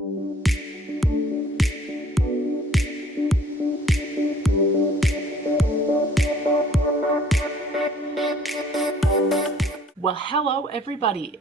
Well, hello everybody.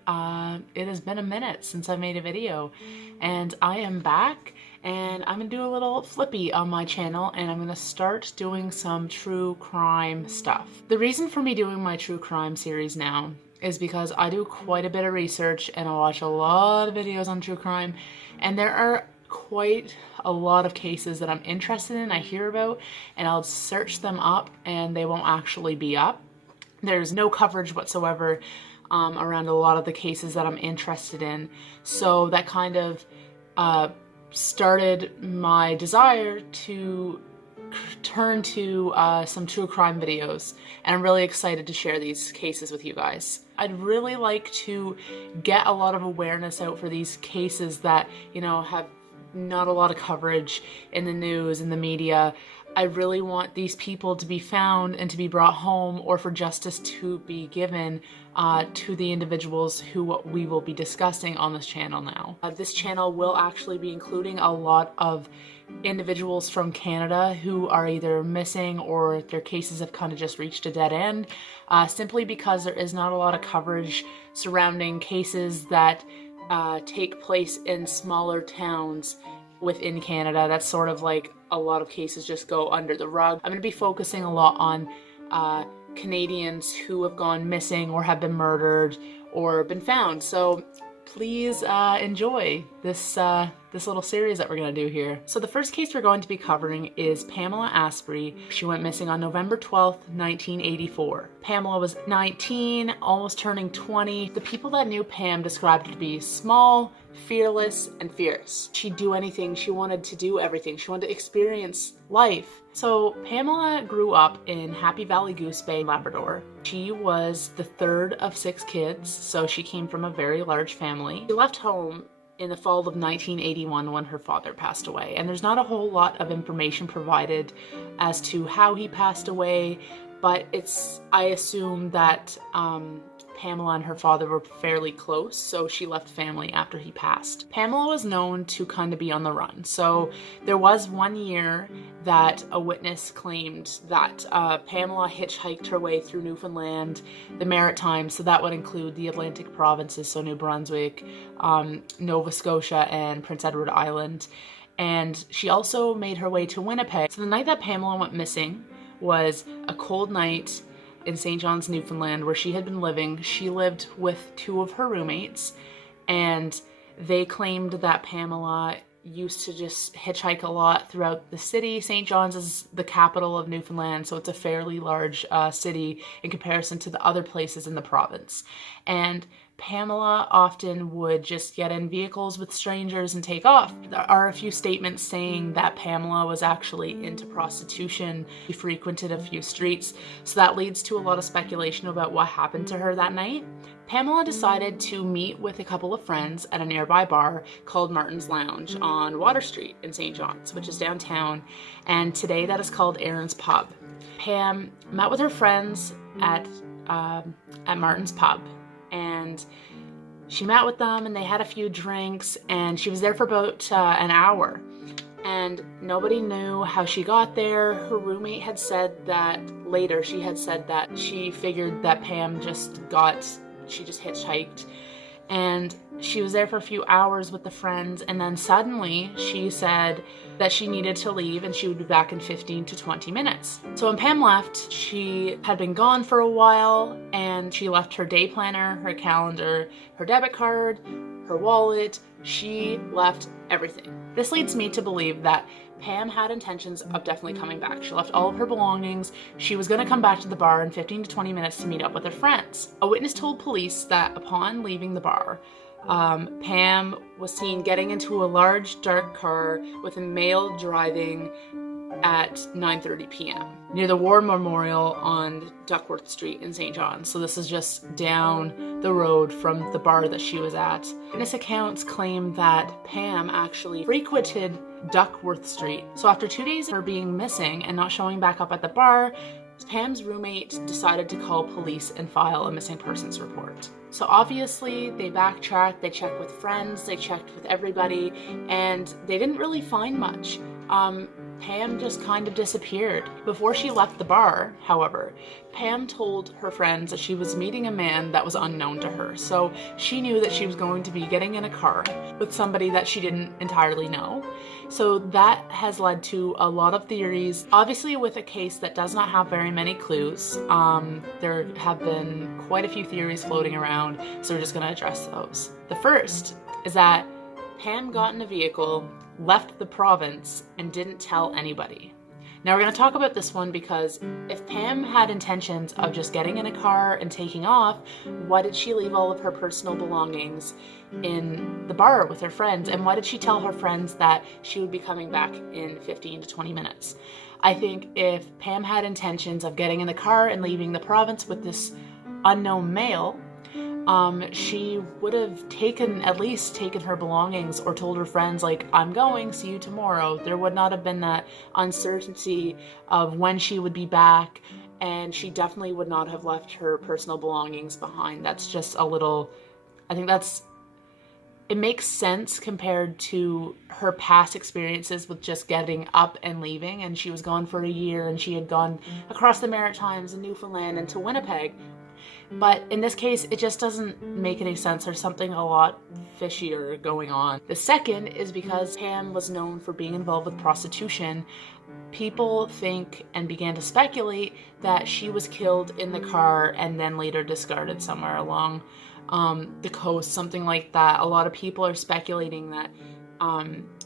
It has been a minute since I made a video and I am back and I'm gonna do a little flippy on my channel and I'm gonna start doing some true crime stuff. The reason for me doing my true crime series now is because I do quite a bit of research and I watch a lot of videos on true crime, and there are quite a lot of cases that I'm interested in, I hear about, and I'll search them up and they won't actually be up. There's no coverage whatsoever around a lot of the cases that I'm interested in. So that kind of started my desire to turn to some true crime videos. And I'm really excited to share these cases with you guys. I'd really like to get a lot of awareness out for these cases that, you know, have not a lot of coverage in the news and the media. I really want these people to be found and to be brought home, or for justice to be given to the individuals who we will be discussing on this channel now. This channel will actually be including a lot of individuals from Canada who are either missing or their cases have kind of just reached a dead end, simply because there is not a lot of coverage surrounding cases that take place in smaller towns within Canada. That's sort of like a lot of cases just go under the rug. I'm going to be focusing a lot on Canadians who have gone missing or have been murdered or been found. So please enjoy this this little series that we're going to do here. So the first case we're going to be covering is Pamela Asprey. She went missing on November 12th, 1984. Pamela was 19, almost turning 20. The people that knew Pam described her to be small, fearless, and fierce. She'd do anything. She wanted to do everything. She wanted to experience life. So Pamela grew up in Happy Valley Goose Bay, Labrador. She was the third of 6 kids, so she came from a very large family. She left home in the fall of 1981 when her father passed away, and there's not a whole lot of information provided as to how he passed away, but I assume that Pamela and her father were fairly close, so she left family after he passed. Pamela was known to kind of be on the run, so there was one year that a witness claimed that Pamela hitchhiked her way through Newfoundland, the Maritimes, so that would include the Atlantic provinces, so New Brunswick, Nova Scotia, and Prince Edward Island, and she also made her way to Winnipeg. So the night that Pamela went missing was a cold night in St. John's, Newfoundland, where she had been living. She lived with 2 of her roommates, and they claimed that Pamela used to just hitchhike a lot throughout the city. St. John's is the capital of Newfoundland, so it's a fairly large city in comparison to the other places in the province. And Pamela often would just get in vehicles with strangers and take off. There are a few statements saying that Pamela was actually into prostitution. She frequented a few streets, so that leads to a lot of speculation about what happened to her that night. Pamela decided to meet with a couple of friends at a nearby bar called Martin's Lounge on Water Street in St. John's, which is downtown, and today that is called Aaron's Pub. Pam met with her friends at Martin's Pub, and she met with them and they had a few drinks, and she was there for about an hour, and nobody knew how she got there. Her roommate had said that later, she had said that she figured that Pam just hitchhiked, and she was there for a few hours with the friends, and then suddenly she said that she needed to leave and she would be back in 15 to 20 minutes. So when Pam left, she had been gone for a while, and she left her day planner, her calendar, her debit card, her wallet. She left everything. This leads me to believe that Pam had intentions of definitely coming back. She left all of her belongings. She was going to come back to the bar in 15 to 20 minutes to meet up with her friends. A witness told police that upon leaving the bar, Pam was seen getting into a large dark car with a male driving at 9:30 p.m. near the War Memorial on Duckworth Street in St. John's. So this is just down the road from the bar that she was at. Witness accounts claim that Pam actually frequented Duckworth Street. So after 2 days of her being missing and not showing back up at the bar, Pam's roommate decided to call police and file a missing persons report. So obviously they backtracked, they checked with friends, they checked with everybody, and they didn't really find much. Pam just kind of disappeared. Before she left the bar, however, Pam told her friends that she was meeting a man that was unknown to her. So she knew that she was going to be getting in a car with somebody that she didn't entirely know. So that has led to a lot of theories. Obviously, with a case that does not have very many clues, there have been quite a few theories floating around, so we're just going to address those. The first is that Pam got in a vehicle, left the province, and didn't tell anybody. Now we're going to talk about this one because if Pam had intentions of just getting in a car and taking off, why did she leave all of her personal belongings in the bar with her friends? And why did she tell her friends that she would be coming back in 15 to 20 minutes? I think if Pam had intentions of getting in the car and leaving the province with this unknown male, she would have at least taken her belongings or told her friends, like, I'm going, see you tomorrow. There would not have been that uncertainty of when she would be back, and she definitely would not have left her personal belongings behind. That's just it makes sense compared to her past experiences with just getting up and leaving, and she was gone for a year, and she had gone across the Maritimes and Newfoundland and to Winnipeg. But in this case, it just doesn't make any sense. There's something a lot fishier going on. The second is because Pam was known for being involved with prostitution. People think and began to speculate that she was killed in the car and then later discarded somewhere along the coast, something like that. A lot of people are speculating that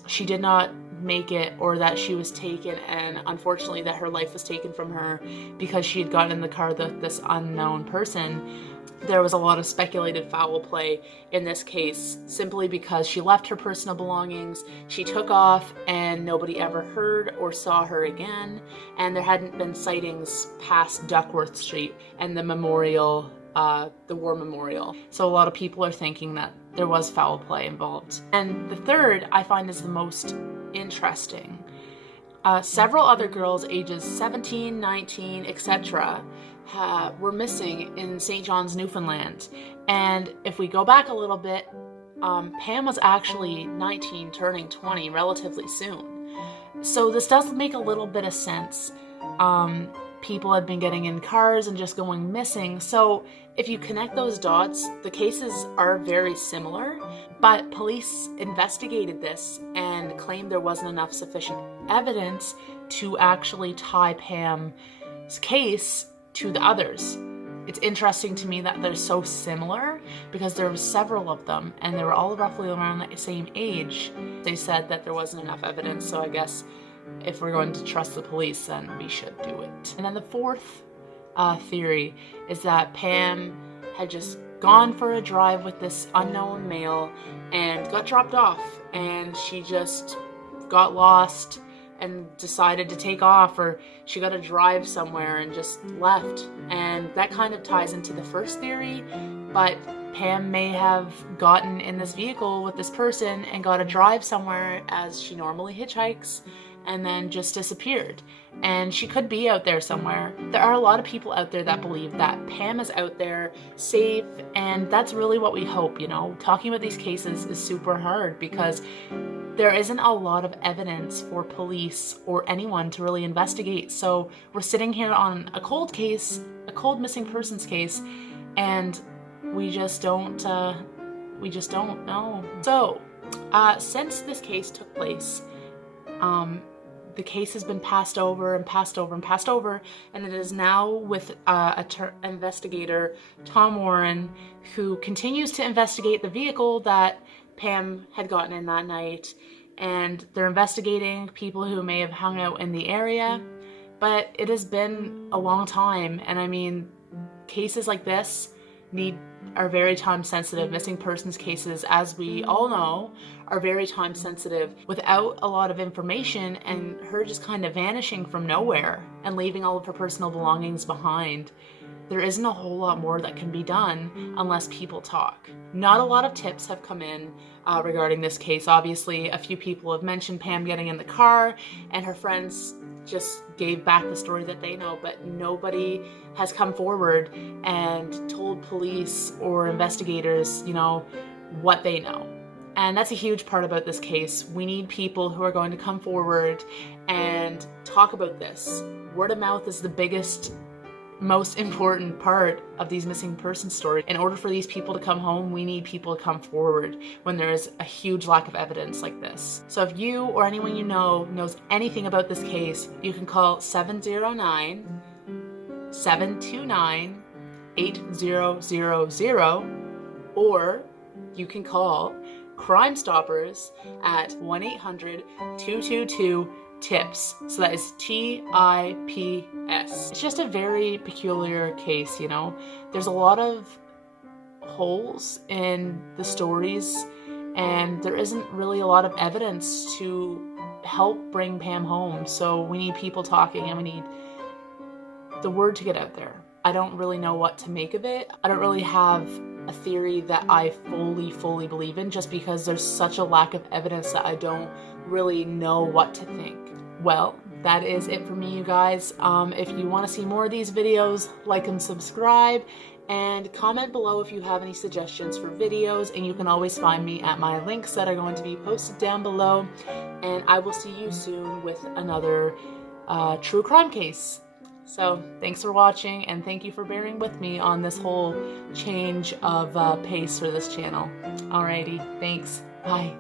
she did not make it, or that she was taken, and unfortunately that her life was taken from her because she had gotten in the car with this unknown person. There was a lot of speculated foul play in this case simply because she left her personal belongings, she took off, and nobody ever heard or saw her again, and there hadn't been sightings past Duckworth Street and the memorial, the war memorial. So a lot of people are thinking that there was foul play involved. And the third I find is the most interesting. Several other girls ages 17, 19, etc. Were missing in St. John's, Newfoundland. And if we go back a little bit, Pam was actually 19, turning 20 relatively soon. So this does make a little bit of sense. People had been getting in cars and just going missing. So if you connect those dots, the cases are very similar, but police investigated this and claimed there wasn't enough sufficient evidence to actually tie Pam's case to the others. It's interesting to me that they're so similar because there were several of them and they were all roughly around the same age. They said that there wasn't enough evidence, so I guess if we're going to trust the police, then we should do it. And then the fourth theory is that Pam had just gone for a drive with this unknown male and got dropped off, and she just got lost and decided to take off, or she got a drive somewhere and just left. And that kind of ties into the first theory, but Pam may have gotten in this vehicle with this person and got a drive somewhere as she normally hitchhikes, and then just disappeared. And she could be out there somewhere. There are a lot of people out there that believe that Pam is out there safe, and that's really what we hope, you know. Talking about these cases is super hard because there isn't a lot of evidence for police or anyone to really investigate. So we're sitting here on a cold case, a cold missing persons case, and we just don't know. So since this case took place, the case has been passed over and passed over and passed over, and it is now with investigator Tom Warren, who continues to investigate the vehicle that Pam had gotten in that night, and they're investigating people who may have hung out in the area. But it has been a long time, and I mean, cases like this are very time sensitive. Missing persons cases, as we all know, are very time sensitive. Without a lot of information and her just kind of vanishing from nowhere and leaving all of her personal belongings behind, there isn't a whole lot more that can be done unless people talk. Not a lot of tips have come in regarding this case. Obviously, a few people have mentioned Pam getting in the car and her friends just gave back the story that they know, but nobody has come forward and told police or investigators, you know, what they know. And that's a huge part about this case. We need people who are going to come forward and talk about this. Word of mouth is the biggest, most important part of these missing person stories. In order for these people to come home, we need people to come forward when there is a huge lack of evidence like this. So if you or anyone you know knows anything about this case, you can call 709-729-8000, or you can call Crime Stoppers at 1-800-222-TIPS. So that is TIPS. It's just a very peculiar case, you know. There's a lot of holes in the stories, and there isn't really a lot of evidence to help bring Pam home. So we need people talking, and we need the word to get out there. I don't really know what to make of it. I don't really have a theory that I fully believe in, just because there's such a lack of evidence that I don't really know what to think. Well, that is it for me, you guys. If you want to see more of these videos, like and subscribe, and comment below if you have any suggestions for videos, and you can always find me at my links that are going to be posted down below, and I will see you soon with another true crime case. So thanks for watching, and thank you for bearing with me on this whole change of pace for this channel. Alrighty, thanks. Bye.